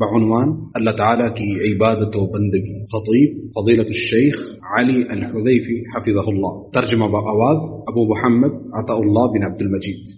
بعنوان اللہ تعالیٰ کی عبادت و بندگی، خطیب فضیلت الشیخ علی الحذیفی حفظہ اللہ، ترجمہ بآواز ابو محمد عطاء اللہ بن عبد المجید۔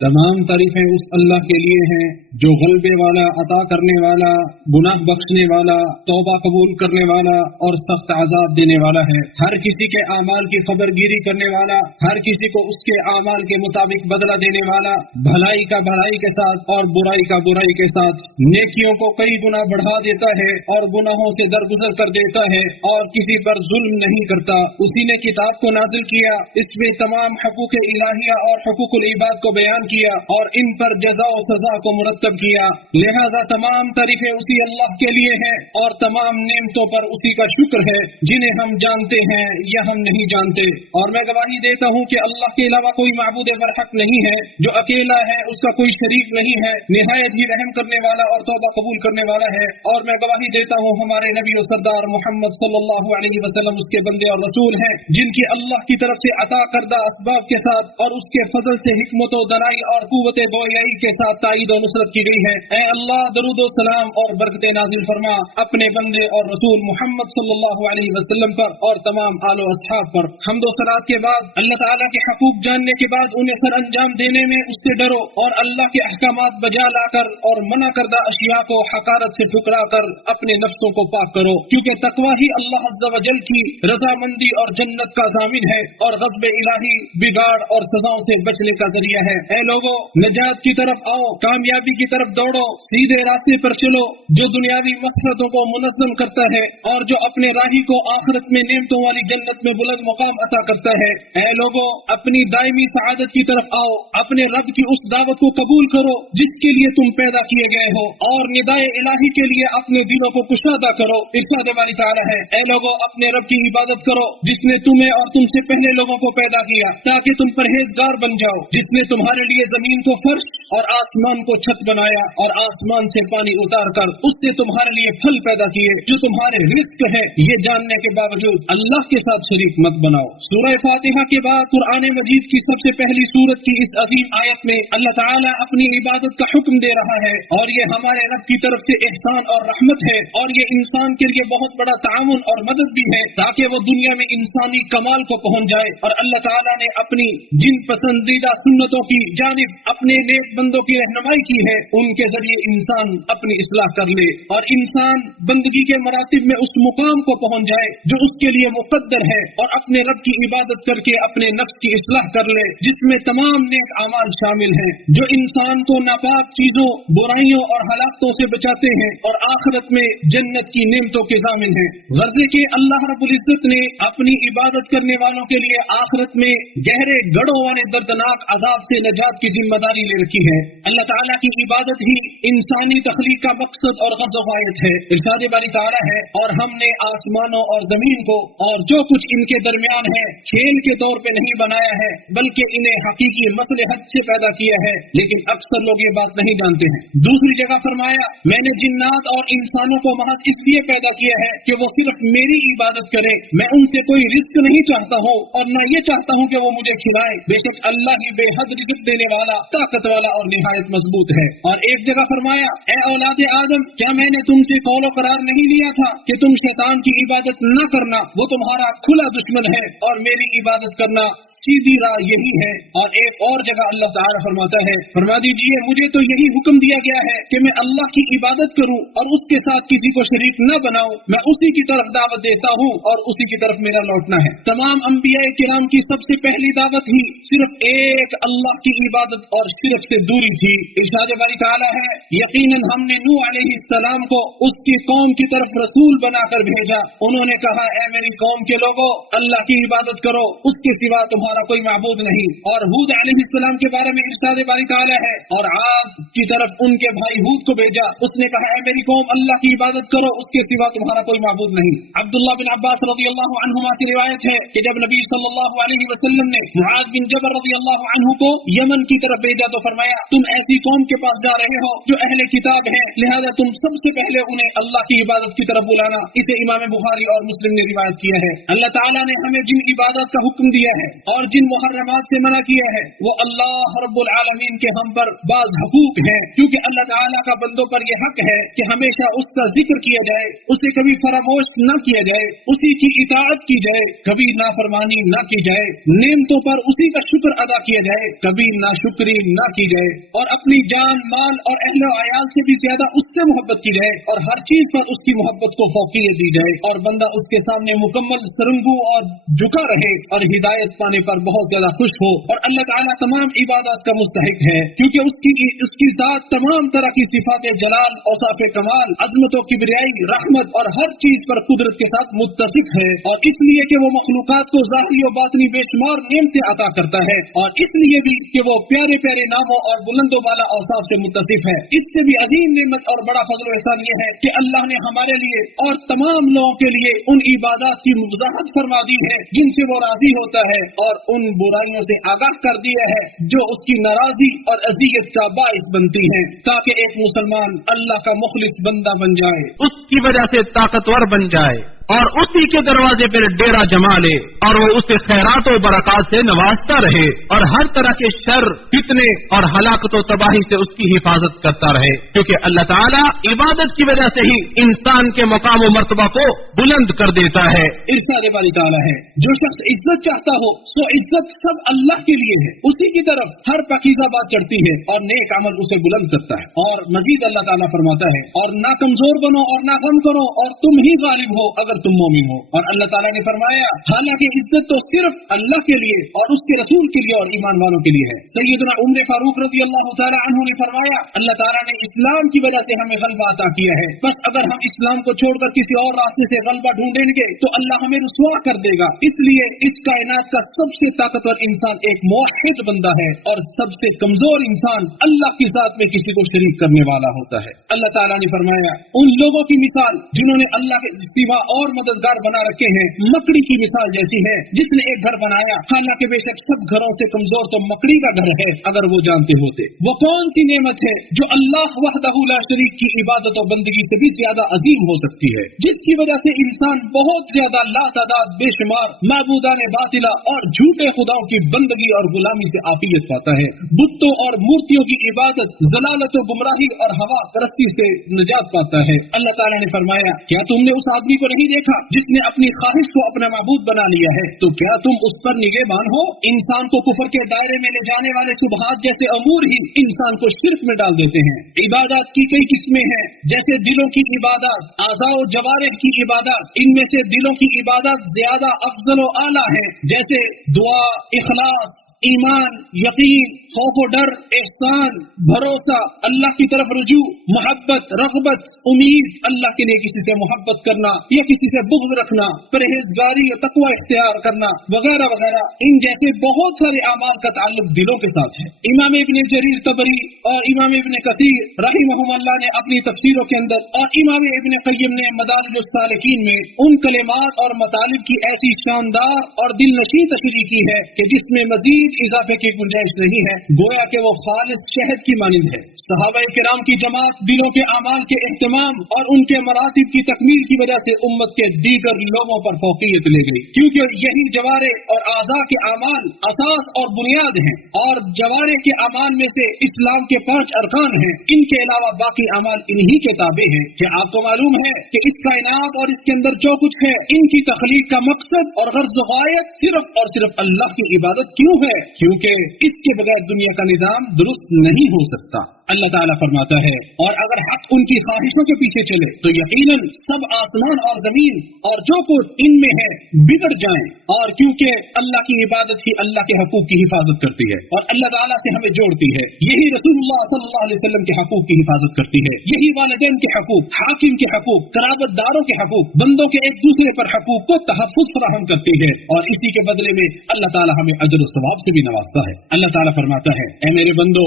تمام تعریفیں اس اللہ کے لیے ہیں جو غلبے والا، عطا کرنے والا، گناہ بخشنے والا، توبہ قبول کرنے والا اور سخت عذاب دینے والا ہے۔ ہر کسی کے اعمال کی خبر گیری کرنے والا، ہر کسی کو اس کے اعمال کے مطابق بدلہ دینے والا، بھلائی کا بھلائی کے ساتھ اور برائی کا برائی کے ساتھ، نیکیوں کو کئی گنا بڑھا دیتا ہے اور گناہوں سے درگزر کر دیتا ہے اور کسی پر ظلم نہیں کرتا۔ اسی نے کتاب کو نازل کیا، اس میں تمام حقوق الہیہ اور حقوق العباد کو بیان کیا اور ان پر جزا و سزا کو مرتب کیا، لہذا تمام تعریفیں اسی اللہ کے لیے ہیں اور تمام نعمتوں پر اسی کا شکر ہے جنہیں ہم جانتے ہیں یا ہم نہیں جانتے۔ اور میں گواہی دیتا ہوں کہ اللہ کے علاوہ کوئی معبود برحق نہیں ہے، جو اکیلا ہے، اس کا کوئی شریک نہیں ہے، نہایت ہی رحم کرنے والا اور توبہ قبول کرنے والا ہے۔ اور میں گواہی دیتا ہوں ہمارے نبی و سردار محمد صلی اللہ علیہ وسلم اس کے بندے اور رسول ہیں، جن کی اللہ کی طرف سے عطا کردہ اسباب کے ساتھ اور اس کے فضل سے حکمت و دانائی اور قوت گویائی کے ساتھ تائید و نصرت کی گئی ہے۔ اے اللہ، درود و سلام اور برکتیں نازل فرما اپنے بندے اور رسول محمد صلی اللہ علیہ وسلم پر اور تمام آل و اصحاب پر۔ حمد و صلات کے بعد اللہ تعالیٰ کے حقوق جاننے کے بعد انہیں سر انجام دینے میں اس سے ڈرو اور اللہ کے احکامات بجا لا کر اور منع کردہ اشیاء کو حقارت سے ٹھکرا کر اپنے نفسوں کو پاک کرو، کیونکہ تقوی ہی اللہ عز و جل کی رضامندی اور جنت کا ضامن ہے اور غضب الہی، بگاڑ اور سزاؤں سے بچنے کا ذریعہ ہے۔ اے لوگوں، نجات کی طرف آؤ، کامیابی کی طرف دوڑو، سیدھے راستے پر چلو جو دنیاوی مقصدوں کو منظم کرتا ہے اور جو اپنے راہی کو آخرت میں نعمتوں والی جنت میں بلند مقام عطا کرتا ہے۔ اے لوگوں، اپنی دائمی سعادت کی طرف آؤ، اپنے رب کی اس دعوت کو قبول کرو جس کے لیے تم پیدا کیے گئے ہو اور ندائے الہی کے لیے اپنے دلوں کو کشادہ کرو۔ ارشاد باری تعالی ہے، اے لوگوں، اپنے رب کی عبادت کرو جس نے تمہیں اور تم سے پہلے لوگوں کو پیدا کیا تاکہ تم پرہیزگار بن جاؤ، جس نے تمہارے لیے زمین کو فرش اور آسمان کو چھت بنایا اور آسمان سے پانی اتار کر اس سے تمہارے لیے پھل پیدا کیے جو تمہارے رزق ہے، یہ جاننے کے باوجود اللہ کے ساتھ شریک مت بناؤ۔ سورہ فاتحہ کے بعد قرآن مجید کی سب سے پہلی سورت کی اس عظیم آیت میں اللہ تعالیٰ اپنی عبادت کا حکم دے رہا ہے اور یہ ہمارے رب کی طرف سے احسان اور رحمت ہے اور یہ انسان کے لیے بہت بڑا تعاون اور مدد بھی ہے تاکہ وہ دنیا میں انسانی کمال کو پہنچ جائے۔ اور اللہ تعالیٰ نے اپنی جن پسندیدہ سنتوں کی جانب اپنے نیک بندوں کی رہنمائی کی ہے، ان کے ذریعے انسان اپنی اصلاح کر لے اور انسان بندگی کے مراتب میں اس مقام کو پہنچ جائے جو اس کے لیے مقدر ہے اور اپنے رب کی عبادت کر کے اپنے نفس کی اصلاح کر لے، جس میں تمام نیک اعمال شامل ہیں جو انسان کو ناپاک چیزوں، برائیوں اور ہلاکتوں سے بچاتے ہیں اور آخرت میں جنت کی نعمتوں کے ضامن ہیں۔ غرضے کہ اللہ رب العزت نے اپنی عبادت کرنے والوں کے لیے آخرت میں گہرے گڑھوں والے دردناک عذاب سے نجات کی ذمہ داری لے رکھی ہے۔ اللہ تعالیٰ کی عبادت ہی انسانی تخلیق کا مقصد اور غرض و غایت ہے۔ ارشاد باری تعالیٰ ہے، اور ہم نے آسمانوں اور زمین کو اور جو کچھ ان کے درمیان ہے کھیل کے طور پہ نہیں بنایا ہے بلکہ انہیں حقیقی مصلحت سے پیدا کیا ہے، لیکن اکثر لوگ یہ بات نہیں جانتے ہیں۔ دوسری جگہ فرمایا، میں نے جنات اور انسانوں کو محض اس لیے پیدا کیا ہے کہ وہ صرف میری عبادت کریں، میں ان سے کوئی رزق نہیں چاہتا ہوں اور نہ یہ چاہتا ہوں کہ وہ مجھے کھلائے، بے شک اللہ ہی بے حد رزق دینے والا، طاقت والا اور نہایت مضبوط ہے۔ اور ایک جگہ فرمایا، اے اولاد آدم، کیا میں نے تم سے قول و قرار نہیں لیا تھا کہ تم شیطان کی عبادت نہ کرنا، وہ تمہارا کھلا دشمن ہے اور میری عبادت کرنا سیدھی راہ یہی ہے۔ اور ایک اور جگہ اللہ تعالیٰ فرماتا ہے، فرما دیجئے مجھے تو یہی حکم دیا گیا ہے کہ میں اللہ کی عبادت کروں اور اس کے ساتھ کسی کو شریک نہ بناؤں، میں اسی کی طرف دعوت دیتا ہوں اور اسی کی طرف میرا لوٹنا ہے۔ تمام انبیاء کرام کی سب سے پہلی دعوت ہی صرف ایک اللہ کی عبادت اور شرک سے دوری تھی۔ ارشاد باری تعالیٰ ہے، یقیناً ہم نے نوح علیہ السلام کو اس کی قوم کی طرف رسول بنا کر بھیجا، انہوں نے کہا، اے میری قوم کے لوگوں، اللہ کی عبادت کرو، اس کے سوا تمہارا کوئی معبود نہیں۔ اور ہود علیہ السلام کے بارے میں ارشاد باری تعالیٰ ہے، اور عاد کی طرف ان کے بھائی ہود کو بھیجا، اس نے کہا، اے میری قوم، اللہ کی عبادت کرو، اس کے سوا تمہارا کوئی معبود نہیں۔ عبداللہ بن عباس رضی اللہ عنہما کی روایت ہے کہ جب نبی صلی اللہ علیہ وسلم نے معاذ بن جبل رضی اللہ عنہ کو یمن یمن کی طرف بھیجا تو فرمایا تم ایسی قوم کے پاس جا رہے ہو جو اہل کتاب ہے، لہذا تم سب سے پہلے انہیں اللہ کی عبادت کی طرف بلانا۔ اسے امام بخاری اور مسلم نے روایت کیا ہے۔ اللہ تعالیٰ نے ہمیں جن عبادات کا حکم دیا ہے اور جن محرمات سے منع کیا ہے وہ اللہ رب العالمین کے ہم پر بعض حقوق ہیں، کیونکہ اللہ تعالیٰ کا بندوں پر یہ حق ہے کہ ہمیشہ اس کا ذکر کیا جائے، اسے کبھی فراموش نہ کیا جائے، اسی کی اطاعت کی جائے، کبھی نافرمانی نہ کی جائے، نعمتوں پر اسی کا شکر ادا کیا جائے، کبھی ناشکری نہ کی جائے، اور اپنی جان مال اور اہل و عیال سے بھی زیادہ اس سے محبت کی جائے، اور ہر چیز پر اس کی محبت کو فوقیت دی جائے، اور بندہ اس کے سامنے مکمل سرنگو اور جھکا رہے اور ہدایت پانے پر بہت زیادہ خوش ہو۔ اور اللہ تعالیٰ تمام عبادات کا مستحق ہے، کیونکہ اس کی ذات تمام طرح کی صفات جلال، اوصاف کمال، عظمت و کبریائی، رحمت اور ہر چیز پر قدرت کے ساتھ متصف ہے، اور اس لیے کہ وہ مخلوقات کو ظاہری و باطنی بے شمار نعمتیں عطا کرتا ہے، اور اس لیے بھی کہ وہ پیارے پیارے ناموں اور بلند و بالا اوصاف سے متصف ہے۔ اس سے بھی عظیم نعمت اور بڑا فضل و احسان یہ ہے کہ اللہ نے ہمارے لیے اور تمام لوگوں کے لیے ان عبادات کی وضاحت فرما دی ہے جن سے وہ راضی ہوتا ہے، اور ان برائیوں سے آگاہ کر دیا ہے جو اس کی ناراضی اور اذیت کا باعث بنتی ہیں، تاکہ ایک مسلمان اللہ کا مخلص بندہ بن جائے، اس کی وجہ سے طاقتور بن جائے اور اسی کے دروازے پر ڈیرا جما لے، اور وہ اسے خیرات و برکات سے نوازتا رہے، اور ہر طرح کے شر، فتنے اور ہلاکت و تباہی سے اس کی حفاظت کرتا رہے، کیونکہ اللہ تعالیٰ عبادت کی وجہ سے ہی انسان کے مقام و مرتبہ کو بلند کر دیتا ہے۔ ارشاد باری تعالیٰ ہے جو شخص عزت چاہتا ہو سو عزت سب اللہ کے لیے ہے، اسی کی طرف ہر پاکیزہ بات چڑھتی ہے اور نیک عمل اسے بلند کرتا ہے۔ اور مزید اللہ تعالیٰ فرماتا ہے اور نہ کمزور بنو اور نہ غم کرو اور تم ہی غالب ہو اگر تم مومن ہو۔ اور اللہ تعالیٰ نے فرمایا حالانکہ عزت تو صرف اللہ کے لیے اور اس کے رسول کے لیے اور ایمان والوں کے لیے ہے۔ سیدنا عمر فاروق رضی اللہ تعالیٰ عنہ نے فرمایا اللہ تعالیٰ نے اسلام کی وجہ سے ہمیں غلبہ عطا کیا ہے، بس اگر ہم اسلام کو چھوڑ کر کسی اور راستے سے غلبہ ڈھونڈیں گے تو اللہ ہمیں رسوا کر دے گا۔ اس لیے اس کائنات کا سب سے طاقتور انسان ایک موحد بندہ ہے، اور سب سے کمزور انسان اللہ کی ذات میں کسی کو شریک کرنے والا ہوتا ہے۔ اللہ تعالیٰ نے فرمایا ان لوگوں کی مثال جنہوں نے اللہ کے سوا اور مددگار بنا رکھے ہیں مکڑی کی مثال جیسی ہے جس نے ایک گھر بنایا، حالانکہ بے شک سب گھروں سے کمزور تو مکڑی کا گھر ہے اگر وہ جانتے ہوتے۔ وہ کون سی نعمت ہے جو اللہ وحدہ لا شریک کی عبادت و بندگی سے بھی زیادہ عظیم ہو سکتی ہے، جس کی وجہ سے انسان بہت زیادہ لا تعداد بے شمار معبودان باطلہ اور جھوٹے خداؤں کی بندگی اور غلامی سے عافیت پاتا ہے، بتوں اور مورتیوں کی عبادت، ضلالت و گمراہی اور ہوا پرستی سے نجات پاتا ہے۔ اللہ تعالیٰ نے فرمایا کیا تم نے اس آدمی کو نہیں دیکھا جس نے اپنی خواہش کو اپنا معبود بنا لیا ہے، تو کیا تم اس پر نگہبان ہو؟ انسان کو کفر کے دائرے میں لے جانے والے شبہات جیسے امور ہی انسان کو شرک میں ڈال دیتے ہیں۔ عبادات کی کئی قسمیں ہیں، جیسے دلوں کی عبادات، اعضاء و جوارح کی عبادات، ان میں سے دلوں کی عبادات زیادہ افضل و اعلیٰ ہیں، جیسے دعا، اخلاص، ایمان، یقین، خوف و ڈر، احسان، بھروسہ، اللہ کی طرف رجوع، محبت، رغبت، امید، اللہ کے لیے کسی سے محبت کرنا یا کسی سے بغض رکھنا، پرہیزگاری یا تقوی اختیار کرنا وغیرہ وغیرہ، ان جیسے بہت سارے اعمال کا تعلق دلوں کے ساتھ ہے۔ امام ابن جریر طبری اور امام ابن کثیر رحمہم اللہ نے اپنی تفسیروں کے اندر اور امام ابن قیم نے مدارج السالکین میں ان کلمات اور مطالب کی ایسی شاندار اور دل نشین تشریح کی ہے کہ جس میں مزید اضافے کی گنجائش نہیں ہے، گویا کہ وہ خالص شہد کی مانند ہے۔ صحابہ کرام کی جماعت دلوں کے اعمال کے اہتمام اور ان کے مراتب کی تکمیل کی وجہ سے امت کے دیگر لوگوں پر فوقیت لے گئی، کیونکہ یہی جوارح اور اعضاء کے اعمال اساس اور بنیاد ہیں، اور جوارح کے اعمال میں سے اسلام کے 5 ارکان ہیں، ان کے علاوہ باقی اعمال انہی کے تابع ہیں۔ کیا آپ کو معلوم ہے کہ اس کائنات اور اس کے اندر جو کچھ ہے ان کی تخلیق کا مقصد اور غرض و غایت صرف اور صرف اللہ کی عبادت کیوں ہے؟ کیونکہ اس کے بغیر دنیا کا نظام درست نہیں ہو سکتا۔ اللہ تعالیٰ فرماتا ہے اور اگر حق ان کی خواہشوں کے پیچھے چلے تو یقیناً سب آسمان اور زمین اور جو کچھ ان میں ہے بگڑ جائیں، اور کیونکہ اللہ کی عبادت ہی اللہ کے حقوق کی حفاظت کرتی ہے اور اللہ تعالیٰ سے ہمیں جوڑتی ہے، یہی رسول اللہ صلی اللہ علیہ وسلم کے حقوق کی حفاظت کرتی ہے، یہی والدین کے حقوق، حاکم کے حقوق، قرابت داروں کے حقوق، بندوں کے ایک دوسرے پر حقوق کو تحفظ فراہم کرتی ہے، اور اسی کے بدلے میں اللہ تعالیٰ ہمیں اجر و ثواب سے بھی نوازتا ہے۔ اللہ تعالیٰ فرماتا ہے اے میرے بندو،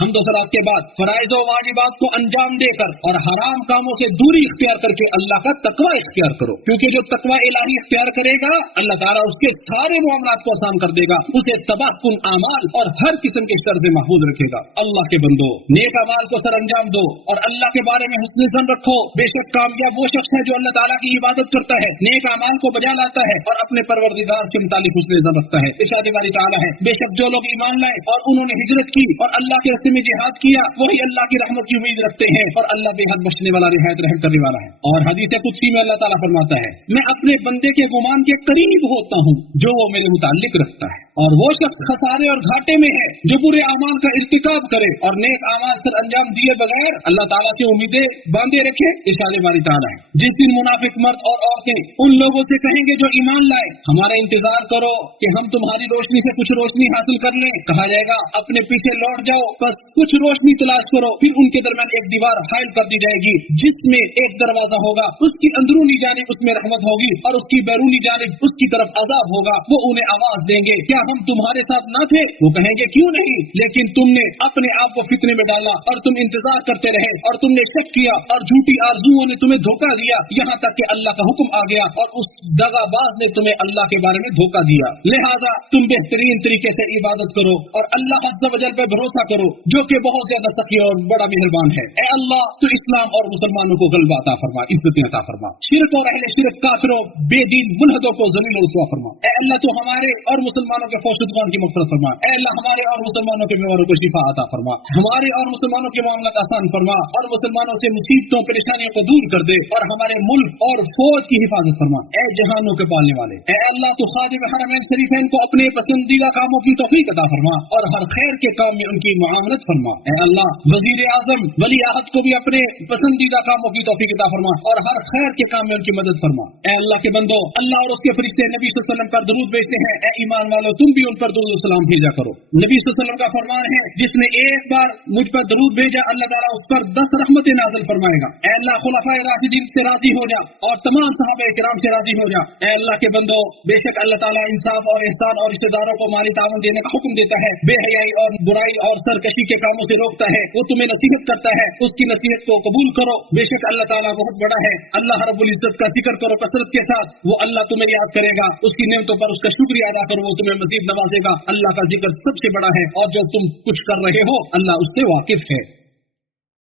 حمد و ثنا کے بعد فرائض و واجبات کو انجام دے کر اور حرام کاموں سے دوری اختیار کر کے اللہ کا تقوی اختیار کرو، کیونکہ جو تقوی الہی اختیار کرے گا اللہ تعالیٰ اس کے سارے معاملات کو آسان کر دے گا، اسے تباہ کن اعمال اور ہر قسم کے شر سے محفوظ رکھے گا۔ اللہ کے بندو، نیک اعمال کو سر انجام دو اور اللہ کے بارے میں حسن ظن رکھو۔ بے شک کامیاب وہ شخص ہے جو اللہ تعالیٰ کی عبادت کرتا ہے، نیک اعمال کو بجا لاتا ہے اور اپنے پروردگار کے متعلق حسن ظن رکھتا ہے۔ ارشاد باری تعالیٰ ہے، بے شک جو لوگ ایمان لائے اور انہوں نے ہجرت کی اور اللہ کے راستے میں جہاد کیا وہی اللہ کی رحمت کی امید رکھتے ہیں اور اللہ بے حد بخشنے والا نہایت رحم کرنے والا ہے۔ اور حدیث قدسی میں اللہ تعالیٰ فرماتا ہے، میں اپنے بندے کے گمان کے قریب ہوتا ہوں جو وہ میرے متعلق رکھتا ہے، اور وہ شخص خسارے اور گھاٹے میں ہے جو برے اعمال کا ارتکاب کرے اور نیک اعمال سر انجام دیے بغیر اللہ تعالیٰ سے امیدیں باندھے رکھے۔ ارشاد باری تعالیٰ ہے، جس دن منافق مرد اور عورتیں ان لوگوں سے کہیں گے جو ایمان لائے، ہمارا انتظار کرو کہ ہم تمہاری روشنی سے کچھ روشنی حاصل کر لیں، کہا جائے گا اپنے پیچھے لوٹ جاؤ، بس کچھ روشنی تلاش کرو۔ پھر ان کے درمیان ایک دیوار حائل کر دی جائے گی جس میں ایک دروازہ ہوگا، اس کی اندرونی جانب اس میں رحمت ہوگی اور اس کی بیرونی جانب اس کی طرف عذاب ہوگا۔ وہ انہیں آواز دیں گے، کیا ہم تمہارے ساتھ نہ تھے؟ وہ کہیں گے کیوں نہیں، لیکن تم نے اپنے آپ کو فتنے میں ڈالا اور تم انتظار کرتے رہے اور تم نے شک کیا اور جھوٹی آرزوؤں نے تمہیں دھوکہ دیا، یہاں تک کہ اللہ کا حکم آ گیا اور اس دغا باز نے تمہیں اللہ کے بارے میں دھوکہ دیا۔ لہذا تم بہترین طریقے سے عبادت کرو اور اللہ عز و جل پہ بھروسہ کرو جو کہ بہت زیادہ سخی اور بڑا مہربان ہے۔ اے اللہ تو اسلام اور مسلمانوں کو غلبہ عطا فرما، عزت عطا فرما، شرک اور اہل شرک کافروں بے دین ملحدوں کو ذلیل و رسوا فرما۔ اے اللہ تو ہمارے اور مسلمانوں کے فوشدگان کی مغفرت فرما۔ اے اللہ ہمارے اور مسلمانوں کے بیماروں کو شفا عطا فرما، ہمارے اور مسلمانوں کے معاملات آسان فرما اور مسلمانوں سے مصیبتوں پریشانیوں کو دور کر دے اور ہمارے ملک اور فوج کی حفاظت فرما۔ اے جہانوں کے پالنے والے، اے اللہ تو خادم حرمین شریفین کو اپنے پسندیدہ کاموں کی توفیق عطا فرما اور ہر خیر کے کام میں ان کی معاملت فرما۔ اے اللہ وزیر اعظم ولی عہد کو بھی اپنے پسندیدہ کاموں کی توفیق عطا فرما اور ہر خیر کے کام میں ان کی مدد فرما۔ اے اللہ کے بندو، اللہ اور اس کے فرشتے نبی صلی اللہ علیہ وسلم پر درود بھیجتے ہیں، اے ایمان والو تم بھی ان پر درود و سلام بھیجا کرو۔ نبی صلی اللہ علیہ وسلم کا فرمان ہے، جس نے ایک بار مجھ پر درود بھیجا اللہ تعالیٰ اس پر 10 رحمتیں نازل فرمائے گا۔ اے اللہ خلفائے راشدین سے راضی ہو جا اور تمام صحابہ کرام سے راضی ہو جا۔ اے اللہ کے بندو، بے شک اللہ تعالیٰ انصاف اور احسان اور رشتہ داروں کو مالی تعاون دینے کا حکم دیتا ہے، بے حیائی اور برائی اور سرکشی کے کاموں سے روکتا ہے، وہ تمہیں نصیحت کرتا ہے، اس کی نصیحت کو قبول کرو، بے شک اللہ تعالیٰ بہت بڑا ہے۔ اللہ رب العزت کا ذکر کرو کثرت کے ساتھ، وہ اللہ تمہیں یاد کرے گا، اس کی نعمتوں پر اس کا شکریہ ادا کرو، وہ تمہیں مزید نوازے گا۔ اللہ کا ذکر سب سے بڑا ہے اور جو تم کچھ کر رہے ہو اللہ اس سے واقف ہے۔